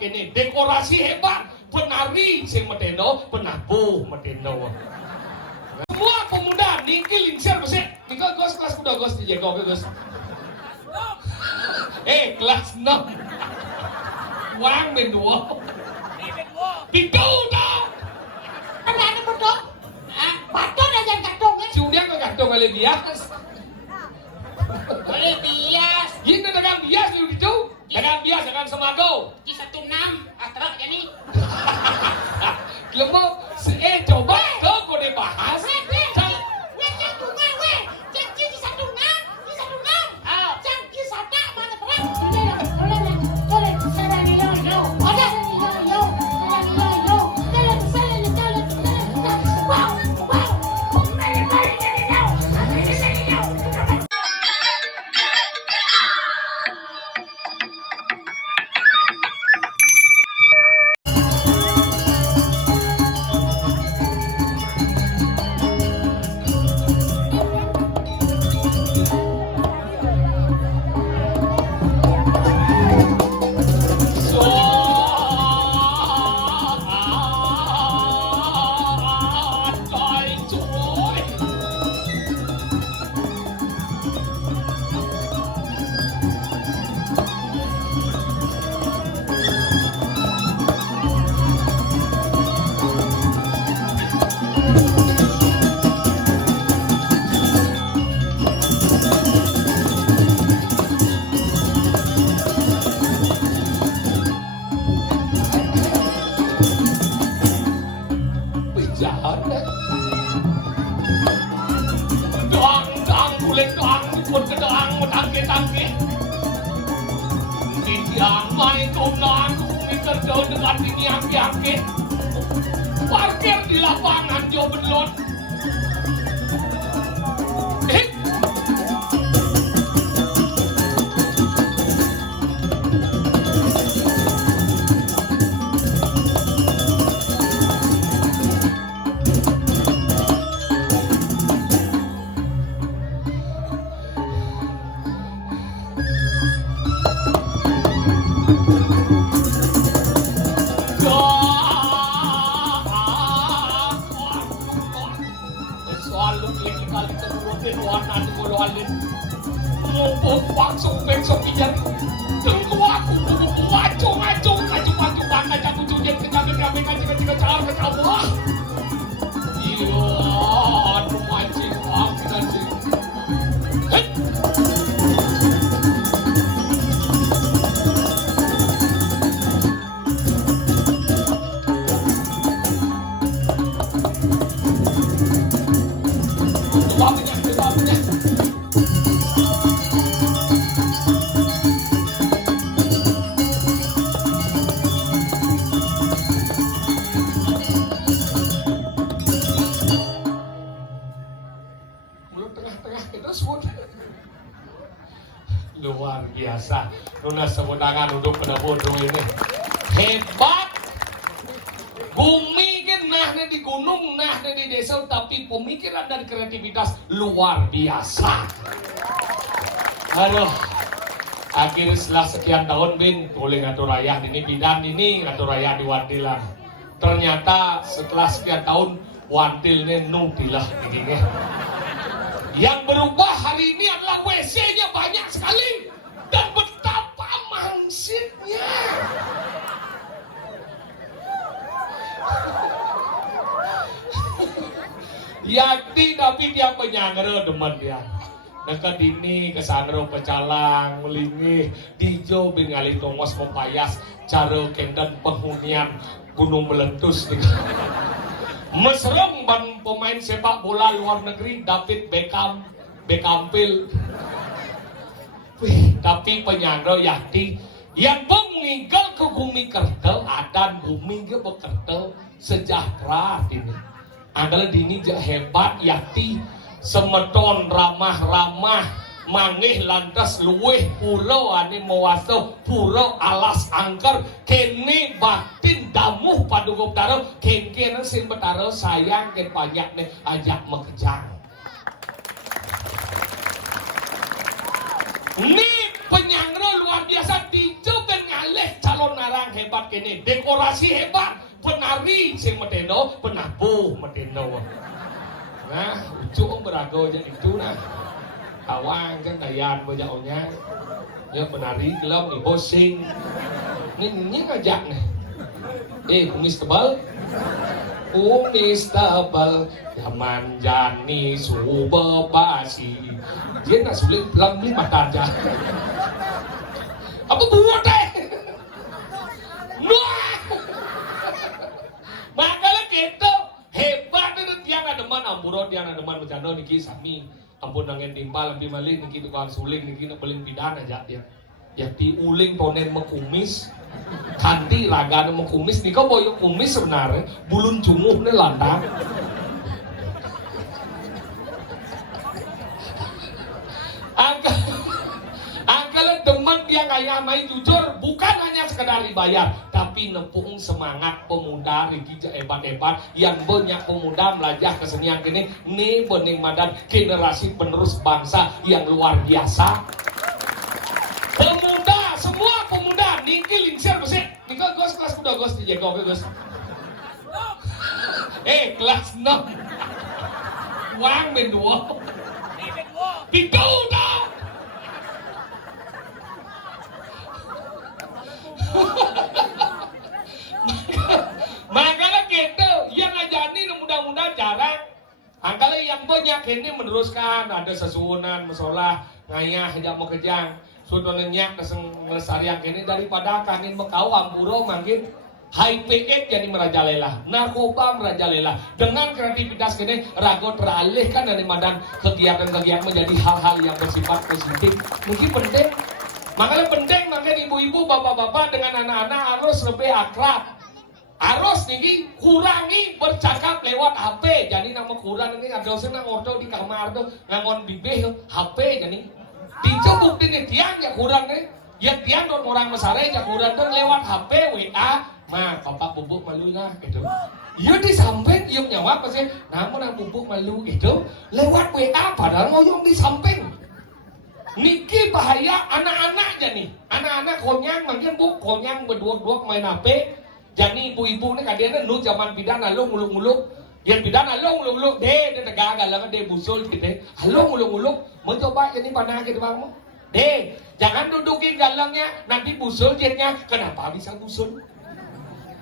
kene, dekorasi hebat, penari sing medeno, penabuh medeno. Semua pemuda niki lingsir mesti, niko gos kelas kuda gos dijaga gos. Kelas 6. Wang men dua. Pintu dong. Ada bodoh. Baton aja gantung ya. Sudah kau gantung oleh bias. Boleh bias. Ini dagang bias itu. Dagang bias, dagang semago. Di 16 atrak jadi. Lemo, coba kau deh bahas. Doang kulit doang pun ke doang tangke tiang main tunan kumi kerja dengan ini angke parkir di lapangan jo belon langsung besok pijar semua aku ngacung ngajak ujungnya kejaga kami kaji cara kamu iya aduh mancing mancing luar biasa. Nuna semenangan untuk penabuh ini hebat. Bumi kan nah di gunung, nah di desa, tapi pemikiran dan kreativitas luar biasa. Aduh, akhirnya setelah sekian tahun bin boleh ngatur rayah ini bidan ini ngatur rayah di Wantilan. Ternyata setelah sekian tahun Wantilnya nutilah ini. Yang berubah hari ini adalah WC-nya banyak sekali dan betapa mangsitnya. Yakti tapi dia penyangre demen dia. Dekat ini kesangre pecalang melingih dijo bin ngali tongos mempayas cara kenden penghunian gunung meletus. Mesrem ban pemain sepak bola luar negeri David Beckham. Wih, tapi penyangga Yakti yang meninggal ke bumi kertel adan bumi ke bekertel sejahtera ini. Adalah dini hebat Yakti semeton ramah mangih lantas luweh pulau ane mewasa pulau alas angker kene batin damuh padugo betara kene sin betara sayang ken banyak ne ajak mekejang. Ini penyangro luar biasa dijo ben ngalih calon narang hebat hebat kene, dekorasi hebat, penari sing meteno, penabuh meteno. Nah, ucuk berago aja itu nah. Kawang kan dayan bojaknya. Ya penari gelap nih bosing. Ini ngajak nih. Kumis tebal. Kumis tebal. Zaman jani subebasi. Dia nak sulit bilang beli mata aja. Apa buat deh? Wah! Makanya gitu hebat itu tiang ada mana ampuro tiang ada mana bercanda niki sami ampun nangen timpal lebih malih niki tukang suling niki nak beling pidana aja dia. Ya di uling tonen mekumis kanti raga mekumis nika boyo kumis sebenarnya bulun cumuh nih lantang. Angkalan teman yang ayah main jujur bukan hanya sekedar dibayar tapi nepung semangat pemuda Riki hebat-hebat yang banyak pemuda belajar kesenian kini nih bening madan generasi penerus bangsa yang luar biasa. Pemuda, semua pemuda niki lingsir bersih. Niki gos kelas muda gos di Jeko gos. Kelas 6. Wang berdua. Pintu dong. Makanya gitu, yang ngajani mudah-mudahan jarang. Angkala yang banyak ini meneruskan ada sesuunan, musola, ngayah tidak mau kejang. Sudah nenyak keseng ngelesarian ini daripada kanin bekau ampuro makin high PX jadi merajalela, narkoba merajalela. Dengan kreativitas ini rago teralihkan dari madan kegiatan-kegiatan menjadi hal-hal yang bersifat positif. Mungkin penting. Makanya penting ibu-ibu, bapak-bapak dengan anak-anak harus lebih akrab. Harus nih kurangi bercakap lewat HP. Jadi nama kurang ini ada senang ordo di kamar tuh ngangon bibih HP jadi. Dicoba bukti tiang ya kurang nih. Ya tiang don orang mesare ya kurang tuh lewat HP WA. Mah bapak bubuk malu lah gitu. Iya disamping iya nyawa pasti. Namun bubuk malu gitu lewat WA padahal ngoyong disamping. Niki bahaya anak-anaknya nih. Anak-anak konyang mungkin bu konyang berdua-dua main HP. Jadi ibu-ibu nih kadang nu zaman pidana lu nguluk-nguluk. Yang pidana lu nguluk-nguluk deh dia tegagal lah kan dia busul gitu. Halo nguluk-nguluk mencoba jadi panah gitu bang. Deh jangan dudukin galangnya nanti busul jetnya. Kenapa bisa busul?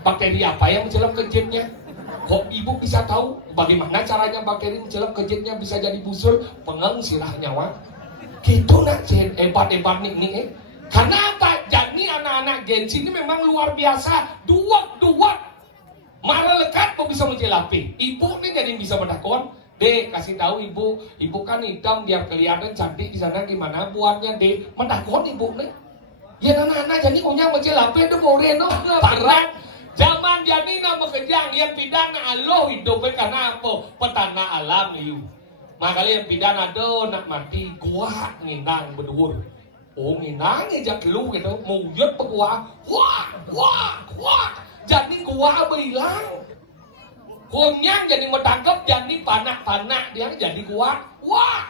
Bakteri apa yang mencelam ke jetnya? Kok ibu bisa tahu bagaimana caranya bakteri mencelam ke jetnya bisa jadi busul? Pengeng sirah nyawa. Gitu nak hebat-hebat nih. Karena apa? Jadi anak-anak Gen Z ini memang luar biasa. Duat. Marah lekat kok bisa mencelapi. Ibu nih jadi bisa mendakon. Dek kasih tahu ibu kan hitam biar kelihatan cantik di sana gimana buatnya dek mendakon ibu nih. Ya anak-anak jadi punya mencelapi itu boleh no. Parah. Zaman jadi nama kejang yang pidana Allah hidupnya karena apa? Petana alam itu. Makanya yang pidana do nak mati gua nginang berdua. Oh nginang aja lu gitu muyut pegua. Wah. Jadi gua bilang. Konyang jadi metangkap jadi panak-panak dia jadi gua. Wah.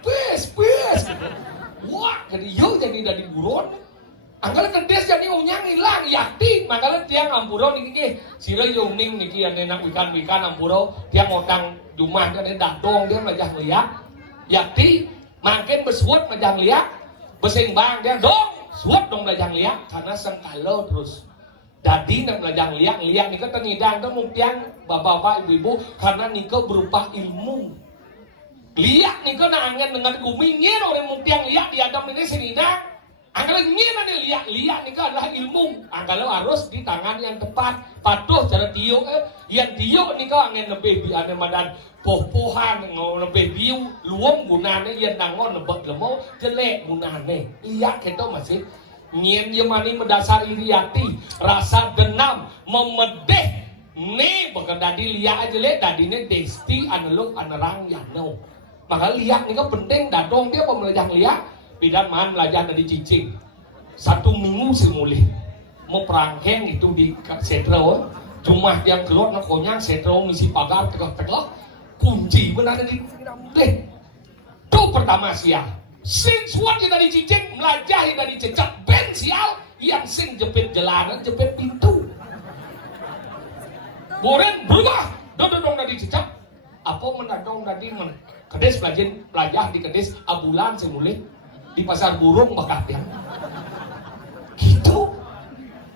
Pes. Wah jadi yuk jadi dari buron. Angkala kedes jadi unyang hilang yakti. Makanya tiang ampuro niki sira yuning niki yang enak wikan ampuro tiang ngotang Jumat kan dah dong dia majah liak. Yakti makin bersuat majah liak. Besing bang dia dong suat dong majah liak karena sengkalo terus. Jadi nak majah liak nika tenidang tuh mungkin bapak-bapak ibu-ibu karena nika berupa ilmu. Liak nika nak angin dengan kumingin orang mungkin liak di adam ini senidang. Angkala ngina nih liak nika adalah ilmu. Angkala harus di tangan yang tepat. Patuh cara tiup yang tiup nika angin lebih ane madan poh-pohan lebih biu luang gunane yang nangon nebak lemau jelek gunane. Liak kita masih ngien yemani mendasari riati rasa dendam memedeh nih bukan dadi liak aja le dadine desti analog anerang yano. Maka liak nika penting dadong dia pemelajang liak. Bidan man belajar dari cicing 1 minggu semulih mau perangkeng itu di setro cuma yang keluar nak konyang setro misi pagar tegak kunci benar di deh itu pertama sial sinsuat dari cicing belajar dari cecak ben sial Yang sing jepit jalanan, jepit pintu. Boren berubah. Dodong tadi cecak. Apa menadong tadi kedes pelajar di kedes abulan semulih di pasar burung bakal yang gitu.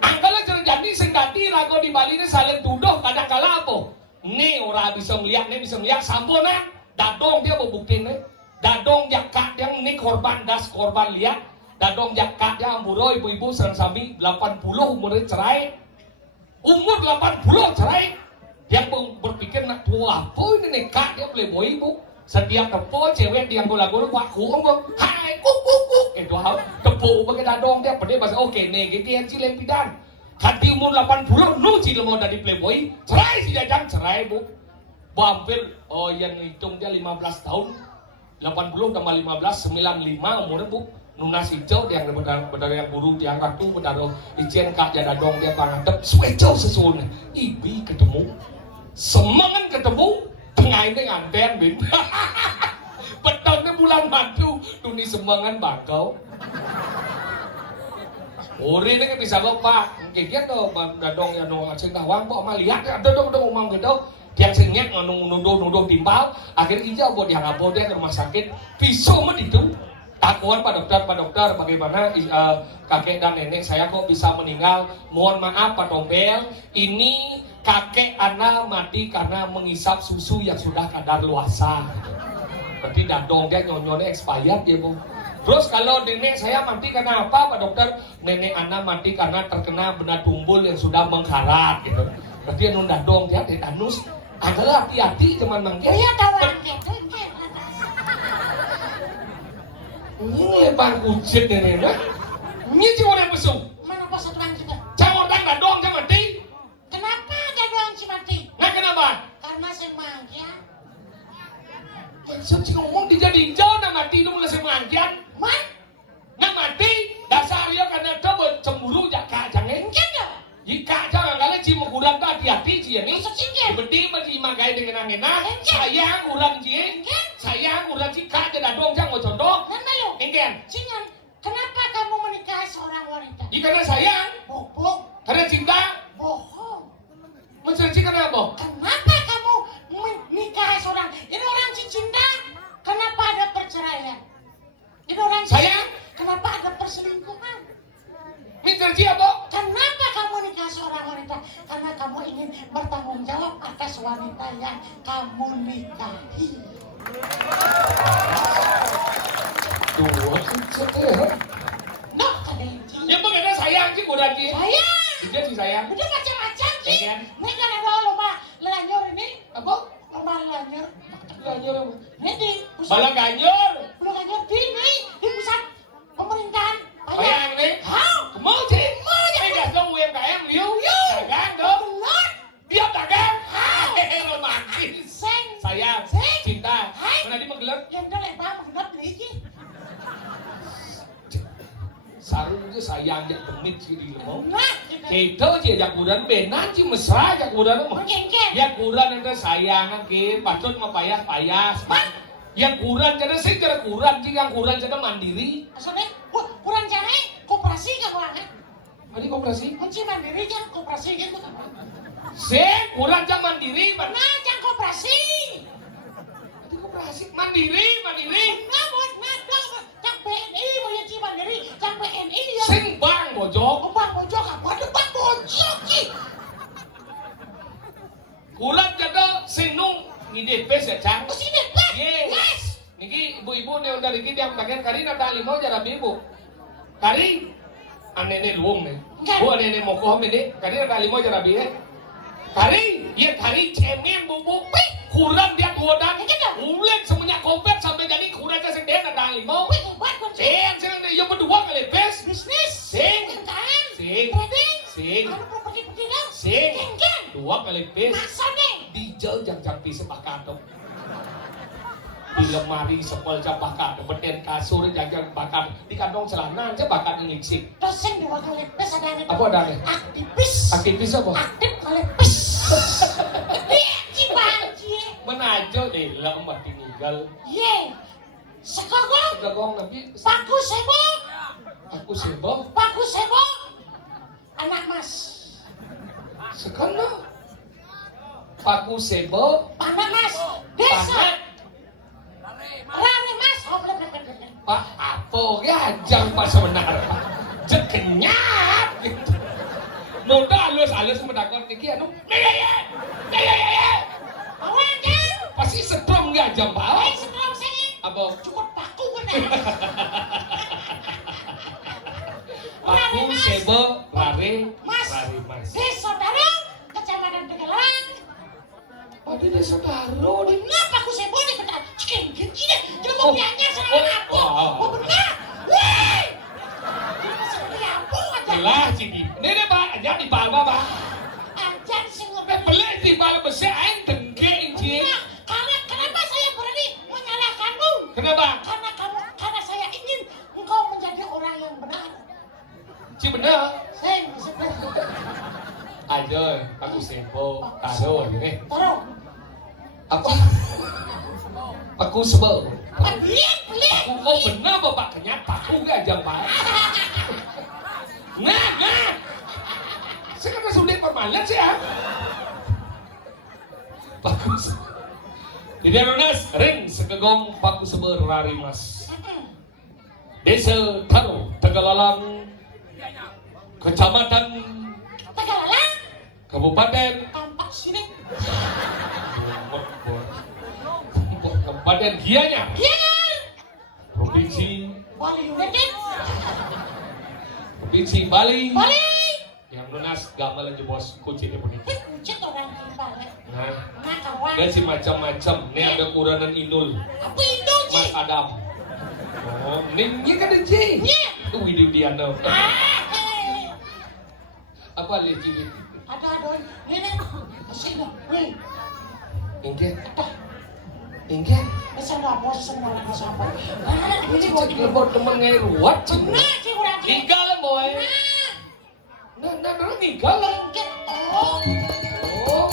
Angkala jadi sing dadi rago di Bali ini saling tuduh kadang-kala apa? Nih orang bisa melihat sampuna dadong dia buktiin nih. Dadong jakat yang nih korban lihat. Dadong jakat yang amburo ibu-ibu serang sami 80 umurnya cerai. Umur 80 cerai. Yang berpikir nak tua apa ini nekat dia playboy ibu. Setiap tepo cewek dia gula-gula waku ngomong hai kuk itu hal tepo pakai dadong dia pada bahasa oke nih gitu yang cilem pidan. Hati umur 80 nu cile mau dari playboy cerai si jajang cerai bu. Hampir yang hitung dia 15 tahun 80 tambah 15 95 umurnya bu. Nunas hijau yang benar yang buru yang ratu benar ijen kak jada dong dia pangadep swecau sesun ibi ketemu semangan ketemu tengah ini nganten bin betulnya bulan madu tuni semangan bakau ori ini bisa lupa kayak gitu dadong yang nong cinta wang kok mah lihat ada dong umang gitu yang senyek nuduh timbal akhirnya hijau buat yang apa dia ke rumah sakit pisau mah itu takuan Pak Dokter bagaimana kakek dan nenek saya kok bisa meninggal. Mohon maaf Pak Tompel, ini kakek Ana mati karena mengisap susu yang sudah kadar luasa. Berarti dadong dia nyonyolnya expired ya Bu. Terus kalau nenek saya mati karena apa Pak Dokter? Nenek Ana mati karena terkena benda tumbul yang sudah mengkarat gitu. Berarti anu dadong dia tetanus. Adalah hati-hati cuman manggil. Iya tahu gitu. Ini lebar ujet nenek. Ini cuma yang besuk. Mana pas satu orang kita? Jangan orang dadong jangan mati. Kenapa ada doang si mati? Nah kenapa? Karena semangnya. Siapa sih ngomong dijadiin jauh nak mati dulu lah semangkian. Man? Nak mati dasar dia karena double cemburu jaka jangan. Enggak dah. Jika jangan kalian cuma kurang hati-hati sih ini. Masuk singgah. Berarti masih magai dengan enak. Saya kurang sih. Saya kurang sih kak jadi dadong jangan contoh. Nana lo. Enggan. Singan. Kenapa kamu menikahi seorang wanita? Karena sayang. Bohong. Karena cinta. Bohong. Mencerci karena apa? Kenapa kamu menikahi seorang? Ini orang cinta. Kenapa ada perceraian? Ini orang sayang. Kenapa ada perselingkuhan? Mencerci apa? Kenapa kamu nikah seorang wanita? Karena kamu ingin bertanggung jawab atas wanita yang kamu nikahi. Dua kecil. No, kadenci. Ya bagaimana sayang sih kurang sih? Sayang. Dia sih sayang. Udah macam-macam sih. Iya. Ini kan ada lomba lanyur ini. Apa? Lomba lanyur. Lanyur apa? Ini di pusat. Bala ganyur. Lanyur di pusat pemerintahan. Bayang nih. How? Mau sih? Mau ya. Enggak tahu UMKM liu. Dagang dong. Telur. Dia dagang. Romantis. Seng. Sayang. Seng. Cinta. Hai. Mana di menggelap? Yang dah lebar mengenap lagi. Sarung itu sayang jak temit sih di lemau. Nah, Kita sih jak kudan benan sih mesra jak kudan mah. Mengengken. Ya kudan itu sayangan ke patut mah payas. Yang kuran jadi sih jadi kuran sih yang kuran jadi mandiri. Asalnya, kurang jangan koperasi kan orang kan? Ini koperasi? Kunci mandiri jangan koperasi gitu kan? Kuran jadi mandiri, mana? Nah, jangan koperasi. Ini koperasi mandiri. Nah, buat ngadong, jangan PNI, buat ci mandiri, jangan PNI ya. Sing bang bojok. Bang bojok apa? Ada bang bojok ki. Kuran jadi sinung ngide pes ya cang. Terus ini pak. Yes. Niki ibu-ibu nih dari kita yang bagian kari nata limo jara ibu. Kari ane ne luong nih. Bu ane ne mokoh ini kari nata limo jara bihe. Kari, ya kari cemen bubu. Kurang dia kudan. Ulet semuanya kompet sampai jadi kurang ke sendiri nata limo. Sing dia berdua kali pes. Bisnis. Sing. UMKM. Sing. Trading. Sing. Ada properti dong. Sing. Geng. Dua kali pes. Maksudnya. Dijauh jangan sepakat dong. Di lemari sepol capakat, beten kasur jajan bakar di kantong celana aja bakar ngiksik. Dosen dua kali pes ada yang Apa ada nih? aktivis. Aktivis apa? Aktif kali pes. Iya, cibanci. Menajo deh lah mbak tinggal. Ye. Sekogong. Gagong nabi. Paku sebo. Aku sibuk. Paku sebo. anak mas. Sekolah. Paku sebo. Anak mas. Desa. Panak. Rare mas. Oh bener. Pak apa gajang pas sebenar Pak. Jek kenyap gitu. Noda halus mendakon iki anu. Ya. Awan kan. Pasti sedrom gajang Pak. Sebelum saya. Apa? Cukup paku bener. Paku sebo rare Mas. rare mas. Desa Darang. Kecamatan Tegalang. Ada desa Daro nih. Kenapa aku sebo nih benar? Cikin gini. Dia mau biangnya sama aku. Oh benar. Wih. Seperti apa aja. Jelas ciki. Ini Pak, jangan dipalma Pak. Ajar sing Beli di bal besi aing dengke inci. Karena kenapa saya berani menyalahkanmu? Kenapa? Karena saya ingin engkau menjadi orang yang benar. Ci bener. Saya seperti Ayo, aku sempo, kado ini. taruh. Apa? Aku sebel. Beli. Aku bener Bapak kenyat paku gajang Pak. Nah. Saya kan sudah permanen sih ya. Bagus. Di Daronas ring sekegong paku seber rari mas. Desa Taro Tegalalang, Kecamatan Tegalalang. Kabupaten Tampak sini. Kabupaten Gianyar, Gianyar. Provinsi Bali United. Bali. Bali. Yang lunas gak malah jebos kunci di puni. Kucing orang kita. Nah, Nah kawan. dan si macam-macam. Ini ada kuranan Inul, Apa itu Mas sih? Adam. Oh, ini kan ada J. Iya. Itu Widi Diano. Ah. Apa lagi ini? Ada doi. Ini sini. Wih. Ingke, Ada. ingke. Bisa nggak bos semua lagi siapa? Ini mau Cek lebot temen ngeruat. Nah, si orang ini. Tinggal boy. Nah, orang tinggal lah. Lengket. Oh. Oh.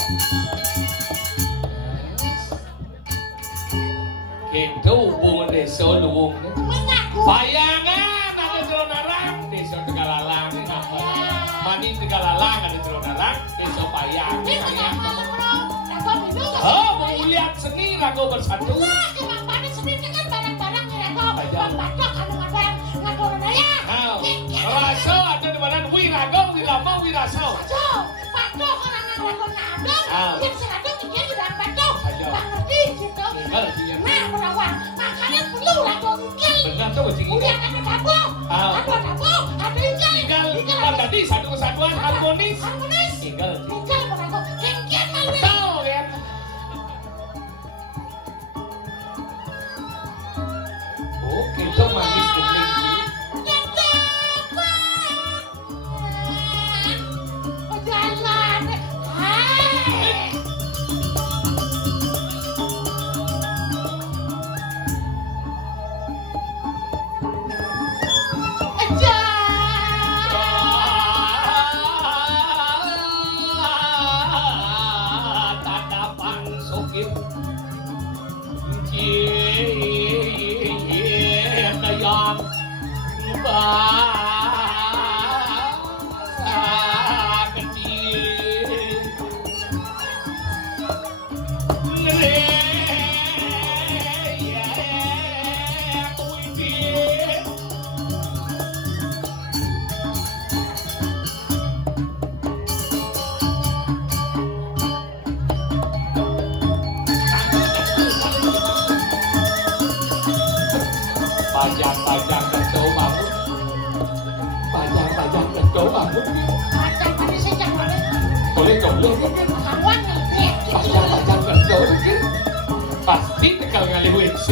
Itu hubungan desa luwung. Mengaku. Bayangan ada Celonarang, desa Tegalalang. Mani Tegalalang ada Celonarang, desa Payang. Ini kenapa bro? Rago minum. Oh, pengulian seni Rago Bersatu. Wah, cuma panik sendiri kan barang-barang nih Rago. Pembatok anu ngago naya. Raso ada di mana? Wirago, Wiramo, Wiraso. So, patok orang Rago nadong. Yang seradong dia udah patok. Pangerti gitu. Nah, merawat. Makanya perlu Rago ngikil. Benar tuh bacing Udah ada dapur. Ada dapur. Ada ikan. Tinggal tadi satu kesatuan harmonis. Harmonis. Tinggal. Tinggal Rago. Ngikil malu. Betul ya. Oh, kita manis keling sih. Jalan. Hai. Tatapan sokip yang Pajak kecoa bangun. Pajak kecoa bangun. Macam mana sih jangan Boleh jomblo kan? kawan nih. Pajak kecoa kan? Pasti tekal ngali WC.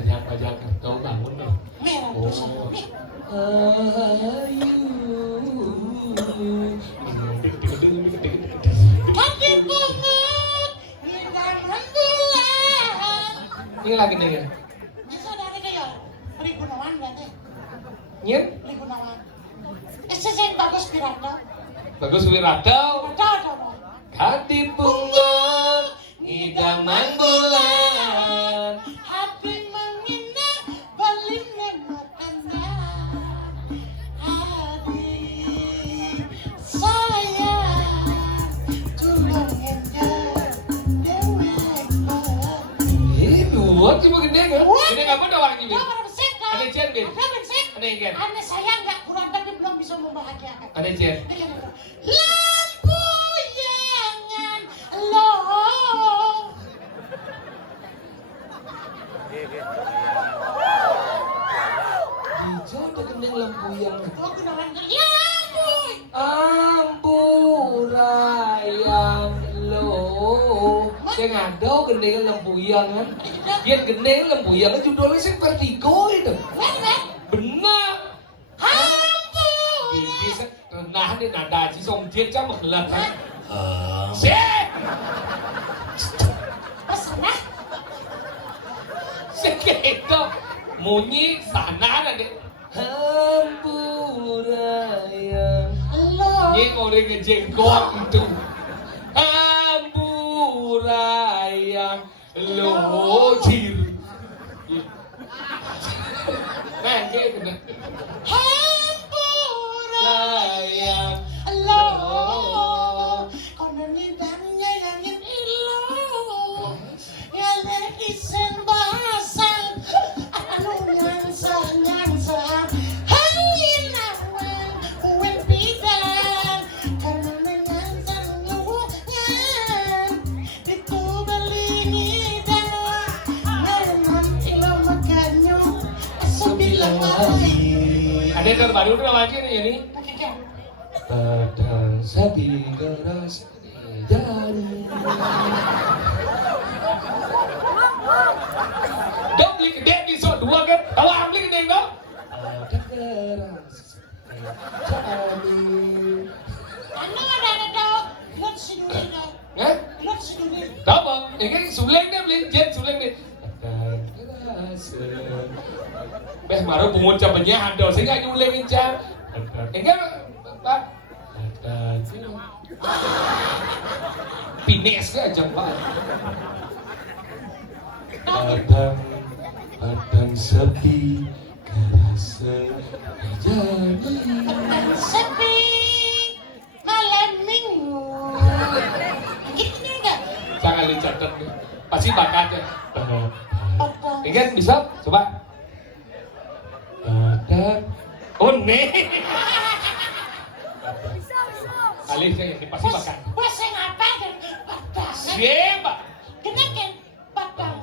Pajak kecoa bangun loh. Merah tuh sama nih. Kaki bungut, bintang rembulan. Ini lagi nih ya? Ini saudara kayak Beli Gunawan berarti. Nyen? Beli Gunawan. sing bagus Wirata. Bagus Wirata. Ada. Hati bunga ngidaman bulan. Hati mengindah balinnya matanya. Hati saya tulung endah dewi. Ini dua cuma gede kan? Gede apa doang ini? Ada bersih kan? Ada Jen, Bin? Ada bersih. Ada Jen? Aneh saya nggak kurang tapi belum bisa membahagiakan. Ada Jen? Lampu jangan lo. Hijau ada gendeng lampu yang Oh, kenalan lampu. amburayang lo. Saya ngadau gendeng lampu yang kan? Dia gendeng lampu yang kan judulnya sih Vertigo itu. Benar. Lampu. Ini renah nih nada chỉ xong thiết chắc một lần thôi. Hah? Sẽ Pesan sẽ gitu. Munyi sana là deh. Hamburayang. lo. Ini orang ngejenggot itu. Hamburayang lo cir. Nah, gitu nah. Layang Lo. Kono nidangnya yang ilo. Ya isen basang. Anu nyansa. Hangin awan. Uwen pidan. Karena nyansa nyuwungan. Itu belingi dan. Ngayon ilo makanyo. Sebilang lagi. Ada yang terbaru tuh lagi nih ini. Pakai kan? Padang sapi keras jadi. Dok beli gede episode 2 kan? Kalau beli gede dong. Ada keras jadi. Ano ada dok? Lot sinuli dok. Hah? Lot sinuli. Tahu bang? Ini suleng deh beli jet suleng deh. Padang keras. Beh baru bungut cabenya ada, saya nggak nyulengin cah. Enggak pak. Pines aja pak. Padang sepi kerasa jadi. Sepi malam minggu. Gitu enggak? Jangan dicatat nih. Pasti bakatnya. Padang. Ingat bisa? Coba. Padang. Oh nih. Kali saya ini pasti bakat. Bos yang apa kan? Padang. Siapa? Kena kan? Padang.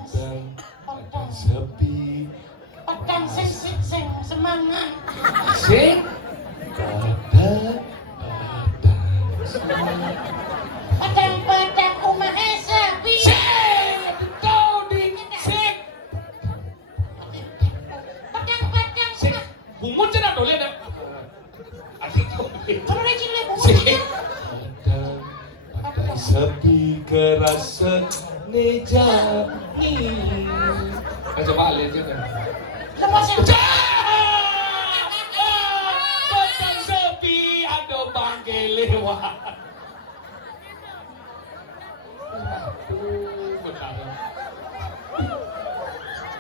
Padang sepi. Padang sing semangat. Sing. Padang rumah sepi. Sing. Tahu di sing. Padang Sing. Bungut cina dolen ya. Adik tuh. Coba lagi lihat Sing. Padang. Sepi kerasa nejani. Coba lihat juga. Lepas yang Padang sepi ada bangke lewat.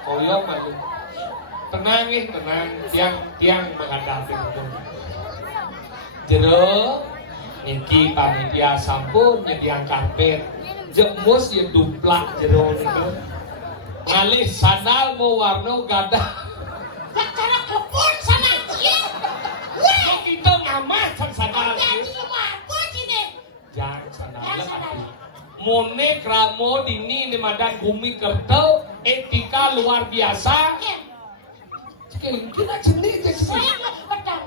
Koyok maju. Tenang nih, tenang. Tiang menghadapi itu. Jero, niki panitia sampun nyediang karpet. Jemus yang duplak jero niku. Ngalih sandal mau warna gadah. gak cara kebun sana dia. Weh, Kita ngamat sang sandal. jadi apa sini? Jangan sandal ati. Mone kramo dini ni madan bumi kertel etika luar biasa. Ya, Sekian kita jenis jadi. saya padang.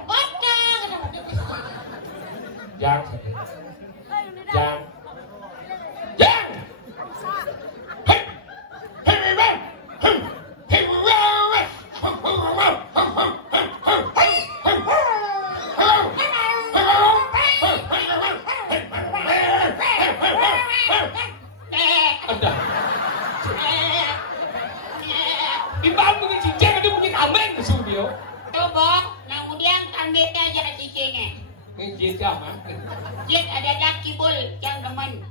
Jangan. Jangan. Jangan. Hei. Hei, hei, hei. Hei, ada. Di Bandung ini cincin ada bunyi amen ke studio. Coba, nah kemudian tandanya aja cicingnya. Jin mah. Jin ada laki bol yang demen.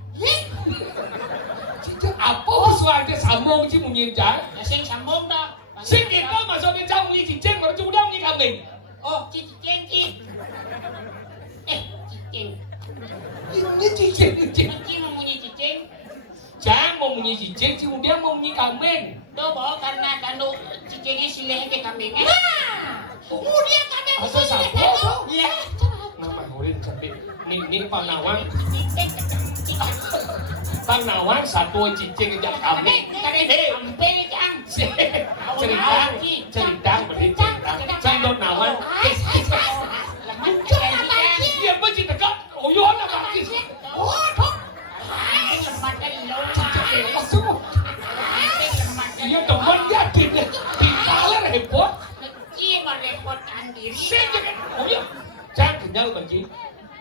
Cincin apa suara sambung sih mungkin cah? Sing sambung dah. Sing kita masuk di cah mungkin cincin baru sudah mungkin kambing. Oh, cicing. Cicing. Ini cincin. Cicing mau bunyi cicing. Cah mau mungkin cincin, sih dia mau mungkin kambing. Tuh boh karena kandung cicingnya silih ke kambingnya. Kemudian kambing Asal silih sambung. kandung. Ya. Nama hurin sampai nin panawang. Cicing. Panawang satu cincin aja kambing. Hampir jang. Cerita berarti cerita. Sandot nawan. Iya begitu dekat. Uyuan apa sih? Iya teman dia di kaler repot. Saya jangan. Oh iya. Jangan kenyal bagi.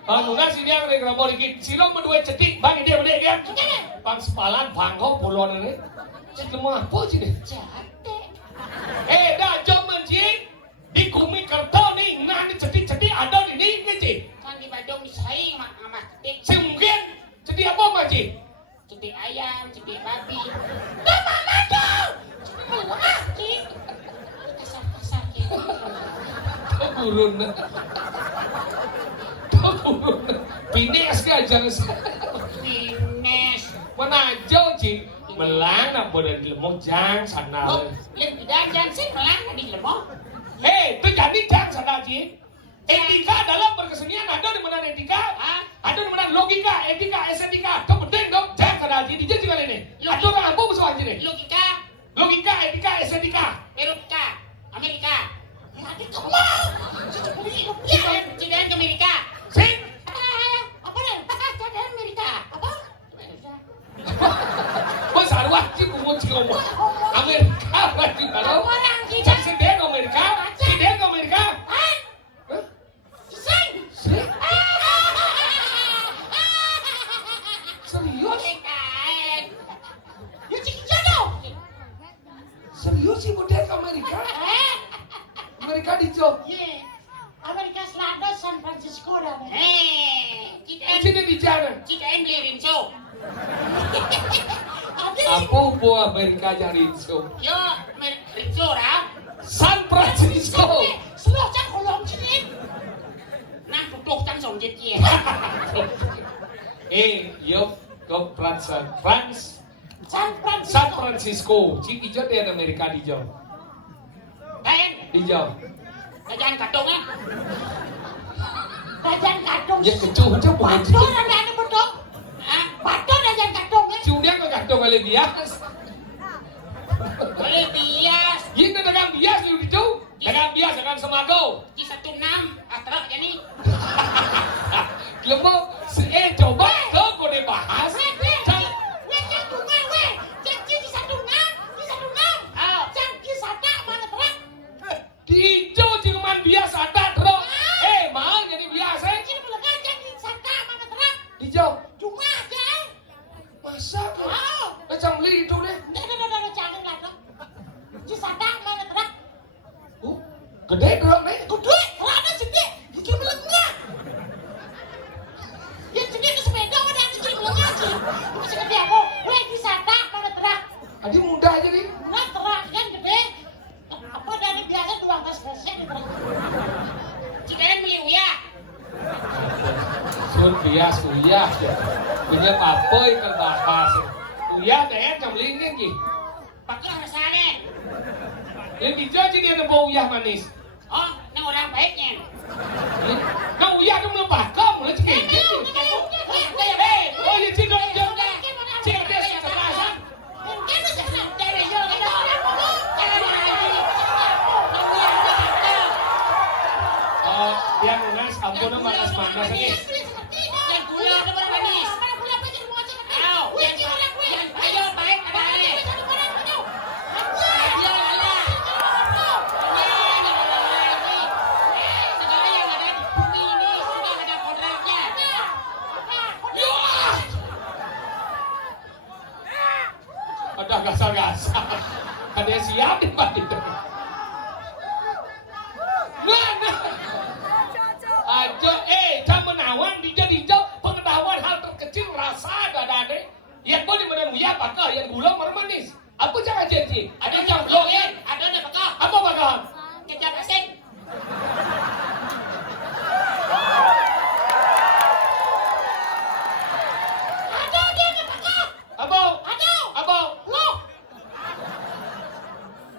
Nuna si dia ngeri kerabor dikit. Silong berdua cetik. Bagi dia berdua kan. Pang sepalan pangkau puluhan ini. Cik lemah apa sih deh? Dah jom menci. Di kumi kerta ni. Nah ni cetik-cetik ada di ni menci. Kan di Badung disaing mak cetik. Semungkin. Cetik apa menci? Cetik ayam, cetik babi. Dah mama dong. Melah cik. Kasar-kasar gitu. Turun. Pines ke jangan Fitness. mana jauh cik. Melang nak boleh lemong jang sana. Oh, lebih dan sih melang di lemong. Itu jadi jang sana cik. Etika dalam berkesenian ada di mana etika? Ada di mana logika, etika, estetika. Itu penting dong jang sana cik. Dijadi kali ini. Ada orang apa musuh anjir ni? Logika, etika, estetika. Eropa, Amerika. Lagi kemau. Cidahan ke Amerika. Sing. Apa nih? Cidahan Amerika. Apa? Kau sarwa cik kumon cik ngomong. Amerika lagi kalau. Orang Cik kita. sedih Amerika. Sedih Amerika. Sing. Sing. Serius? Ya cik jodoh. Serius sih model ke Amerika? Amerika di Jog. Ye. Amerika Selatan San Francisco dah. Sini di jalan. Cidahan beli rinso. Apa buah Amerika jadi itu? Yo, rinso dah. San Francisco. Slow cak kolong sini. Nah, tutup cang song jet ye. Yo ke San San Francisco. Cik hijau di Amerika di Jog. Kain, Di Jog. kajian kadung kan? Kajian kadung. Ya kecuh bukan cik. Baton ada betul. Baton kajian kadung kan? Cuma dia nggak kado kali bias. Boleh bias. Ini dagang bias di itu. Dagang bias, dagang semago. Di 16 atrak jadi. Kamu coba kau kau dibahas. Hijau cuman biasa tak terus. Mau jadi biasa. Hijau. Masa kau? Macam beli itu deh. Gede dong nih. Adi muda aja nih. Cidahan beli uya. Sur bias uyah. Punya apa ikan bahas. Uyah deh macam beli ini sih. Pakai rasanya. Yang hijau jadi ada bau uyah manis. Oh, ini orang baiknya. Nah uyah tu belum pakai, mulai cekik. Oh ya cik dong jom. Cik dia sekerasan. Dia nunas ampun malas manas ini. Ada gasar-gasar. Ada yang siap di pati. Mana? Ajo, janji. Ada jam blogin. Ada nih bakal. Apa bakal? Kejap asing. Ada dia nih bakal. Apa? Ada. Apa? Lo.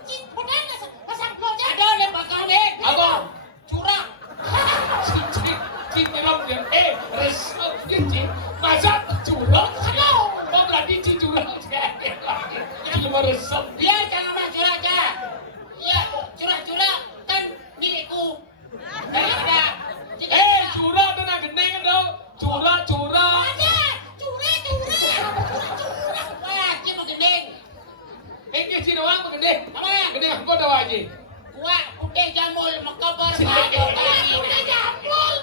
Cik, benar nggak pasang blognya? Ada nih bakal nih. Apa? Curang. Cik nyerap dia. Resep cik. Masa curang? Aduh. Oh berarti cik curang. Cuma resep. Biar jangan mas curang aja. Iya, curang-curang kan milikku. Daripada. Curang tu nak gendeng tu. Curang. Ada. Curang. Wah, dia mau gendeng. Cik doang gendeng. Apa ya? Gendeng aku dah wajib. Kuat putih jamul makabar kado kaki. Putih jamul.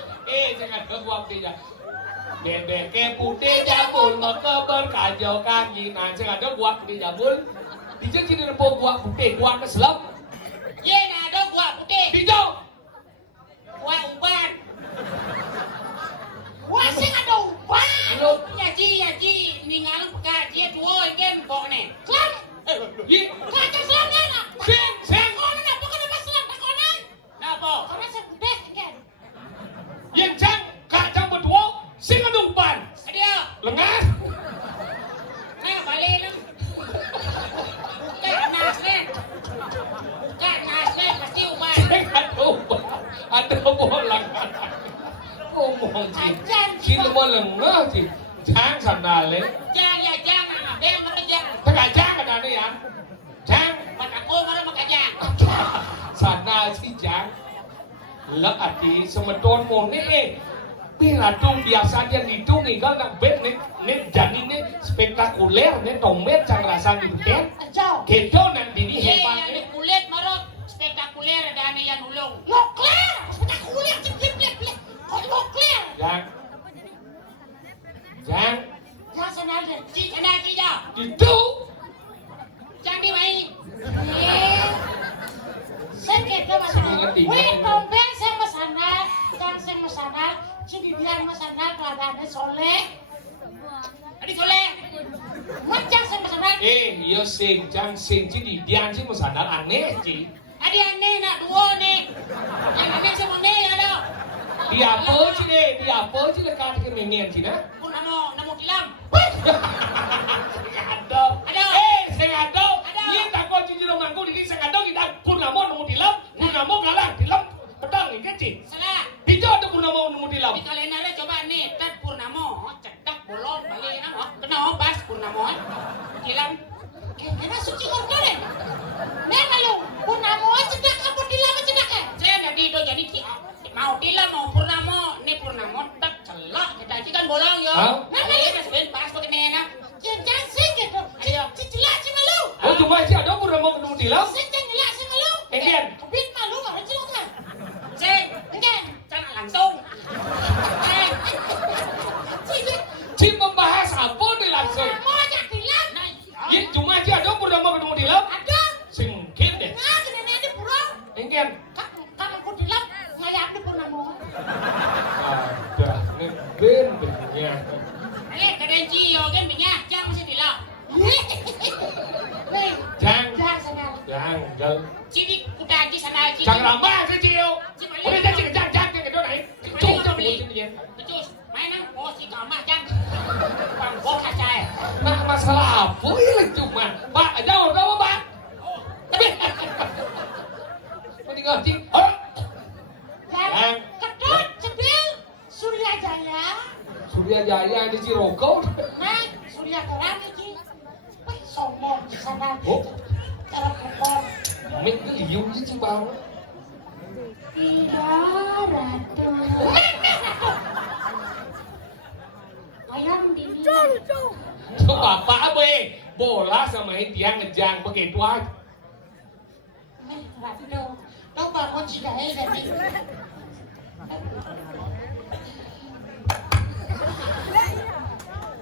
Jangan kebuang dia. Bebek ke putih jambul maka berkajau kaki. Nah, jangan ada buat putih jambul. Dijauh sini repot buat putih, buat keselap. Ye, nak ada kuat putih. Dijauh. Kuat uban. Kuat sih ada uban. Lu. Ya ji, ninggalin pekat dia dua game kok ni. Selam. Ye, Kacau selam ni nak. seng. Kau nak bukan apa selam tak kau nak? Napa? Kau nak sedih kan? Yang cang, kacang berdua, sing ada umpan. Dia. Lengas. Nah, balik lu. Bukan naslen. Pasti uban. Sing ada umpan. Ada bola. Ngomong cik. Cik lu mau lengah cik. Cang sana le. Jangan. Dia merejang. Tak cang ada ni ya. Cang. Maka aku marah maka jangan. Sana si Jang lek ati semedon mo ni Piratung biasa dia hitung nih kalau nak bet nih jadi nih spektakuler nih tomet cang rasa gitu kan Jauh. gitu nanti ini hebat Yang nih kulit marah spektakuler dan yang ulung. Nuklir. Spektakuler plek. Kau nuklir. Jang Jangan senada. Cik ya. itu Jangan dimain. Sakit ke masalah. Wih, tombeng saya masana, jangan saya masana. Jadi dia masana keadaannya soleh. Adi soleh. Macam saya masana. yo sing Jang sing jadi dia sih mau sadar aneh sih Adi aneh nak dua nih. Yang aneh sama nih ada. dia apa sih lekat ke mengen sih nah Pun namo kilam. ada saya ada Ada. ini tak kau cuci rumah aku ini saya ada kita pun nama nemu dilam kalah dilam pedang ini kecil Salah. Bijak ada pun nama nemu dilam Tapi kalian ada coba nih, tat Purnamo, cedak bolong balik nama, kena obas Purnamo, kilam. Kena suci kotor deh. Nih malu, Purnamo cedak apa dilam cedak kan? Saya jadi do jadi mau dilam mau Purnamo, nih Purnamo tak celak kita kan bolong yo. Nah kalian masih ben pas pakai nena. Jangan sih gitu. Ayo, celak sih malu. oh cuma sih ada pun nama nemu dilam Saya celak sih malu. Enggen. Bin malu nggak celak kan? Saya, enggen, jangan langsung. Cik membahas apa nih langsung Mau ajak dilam. ya cuma sih ada pun nama nemu dilam Ada. sing mungkin deh Nah, kena ada burung. Enggen. Kan aku dilam ngayap di Purnamo. Ada nih ben-bennya Keren Cio kan banyak jam mesti dilam. Weh, Jang jangan sana. Jang Cidik udah di sana cidik. Jangan rambah sih Cio. Udah jadi jang ke dona ini. Cuk cuk ini. Becus, mainan si kamar jang. Bang bos aja. Nah masalah apa ini cuma Pak jauh tahu Pak. Meninggal cik. Jang, kedut cebil Surya Jaya. Surya Jaya di Ciroko. Nah, Surya Terang ini. Wih, sombong di sana. Oh. Cara pokok. Mik liu sih Bang. Tidak ratu. Ayam dini. Coba Pak apa bola sama dia ngejang begitu aja. Ratu. Tahu bangun si Gael tadi.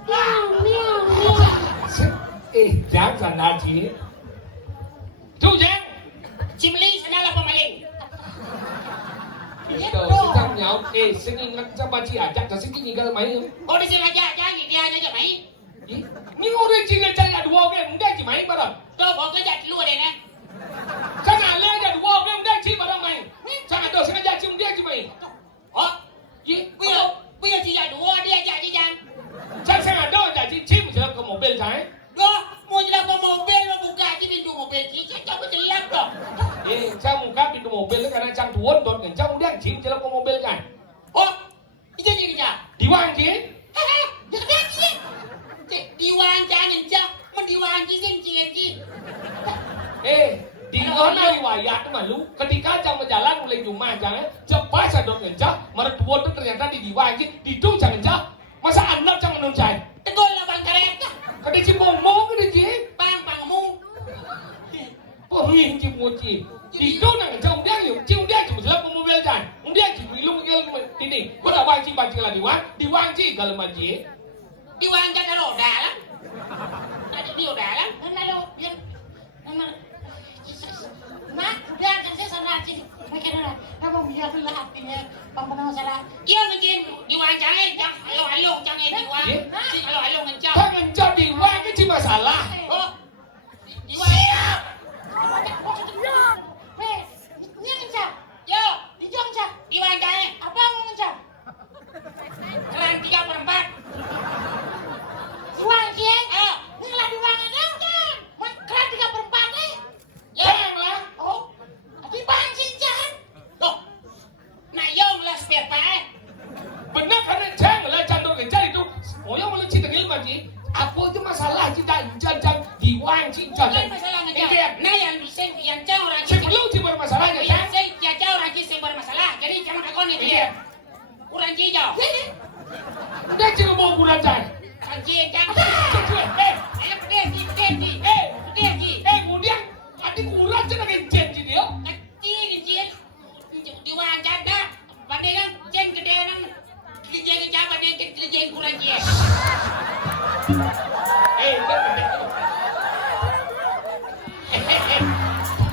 Miau. Jang sana ji. Tu Jang. Cimli sana lah pemain. Itu sedang nyau. Sing ingat sama Ci ajak ke sini tinggal main. Oh di sini aja, jangan dia aja main. Ni orang Cina cari dua orang, enggak Ci main barang. Tôi bỏ cái giặt lùa này nè. Jangan lah dan wow dia udah cip pada main. Jangan tu sengaja cip dia cip main. Ủa? Ye, Bây giờ thì giặt đũa đi giặt đi chàng. jangan sengaja dah cip je ke mobil saya. Đó, mua cho nó có mobil nó buka chứ đi mua mobil chỉ cho cái lắm rồi. Saya muka pintu mobil karena cang tuan don kencang udah cip je ke mobil kan. Ủa? Itu gì kìa? Diwang je. Được đấy chứ. Đi hoang cha nhìn cha, mình đi hoang chứ xem chuyện gì. Di mana riwayat tu malu ketika jang berjalan mulai rumah jangan cepat sadar kencang mertua tu ternyata di diwang je di tung jangan kencang masa anak jangan nuncai. Tegur lah bang kereta. Kada cip ngomong kada cip. Bang mu. Peming cip moci. Di tung jangan kencang udah yuk cip udah cip selap ke mobil kan. Udah cip ilung ini. Kau dah wang cip bancing lah diwang cip kalau mati. Đi hoang cha đã đổ đá lắm. Đi đổ đá lắm. Hello, bien. Mak, udah kan saya sana sih. Mikir lah, apa biar lah artinya pembenar masalah. Iya ngejin di hoang cha ấy, halo cha nghe di hoang. Si halo ngejau.ถ้าkencang diwang itu cip masalah. Oh. Di hoang. Weh, ini ngejau. Yo, di jong cha. Di hoang cha ấy. Apa mau ngejau? Keran 3/4. Diwang kia? Ini lah diwang ada kan? Keran 3/4 nih. Jangan lah. Oh, di pancing jangan. Tuh, nah yang lah spare part. Benar karena jangan lah jatuh kencang itu. Oh yang malu cip tengil mati. Apa itu masalah kita jangan diwang cip Bukan jangan. masalah Ini ngejauh. Nah yang bisa yang jauh lagi. sebelum cip bermasalahnya Yang kan. saya jauh lagi saya bermasalah. Jadi jangan takut nih dia. Kurang jauh. Udah cip mau bulan jangan. Kurang jauh. Kemudian adik kurang je nak janji dia. Kecil. Diwang janda. Banding kan jen gede kan. Kecil banding kecil kurang jauh.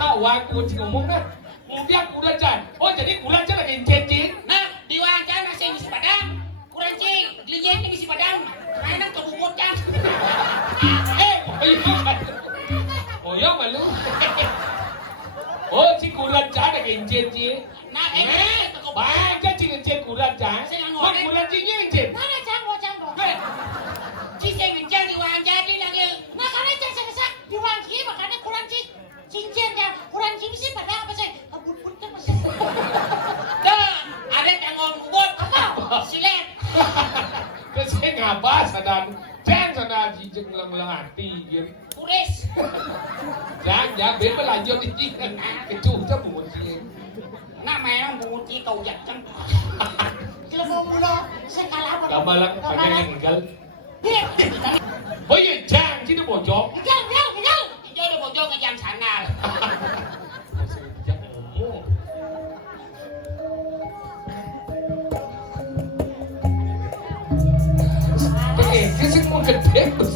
Tahu aku cik ngomong kan. Kemudian kurang jangan. Oh jadi kurang je nak janji. Nah, diwang janda saya misi padang. Kurang cing, gelijen misi padang. Mana kebukut kan. Oh ya malu. Oh cik kurang jangan nak janji. Nah, Baca cik janji kurang jangan. Mak kurang janji janji. mana canggo. Ci saya bincang diwang jadi lagi. Nah, karena saya diwang sih makanya kurang cing. Cincin ya, kurang cing sih padang apa sih? Kebut-but kan masih. Dah, ada tanggung bubut apa? Silet. Kasi ngabas sadar. Jangan sadar jijik lang hati gitu. Kuris. Jangan biar lanjut di sini. Kecu sa buwan siya. Nah, memang bunyi kau jangan. Kalau mau mula, saya kalah. Kabalang kanya ninggal. Iya. Hoy, jangan sino bojok. Tinggal. Hijau udah bojong ke jam sana. Kasi mo gede mo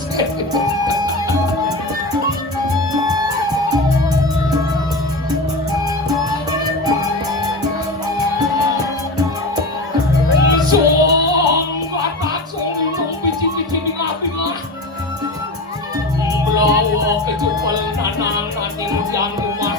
kecupal nanang nanti hujan rumah.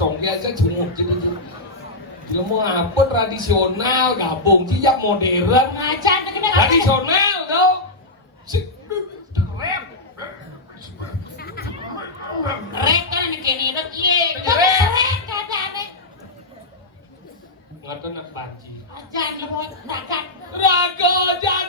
congke aja jenguk jadi dia mau apa tradisional gabung tidak modern Ngajar tak kena apa? tradisional dong Rek kan ni kini dok ye. Rek. Rek kada rek. ngatain nak banci Ajar lebot ragat. raga aja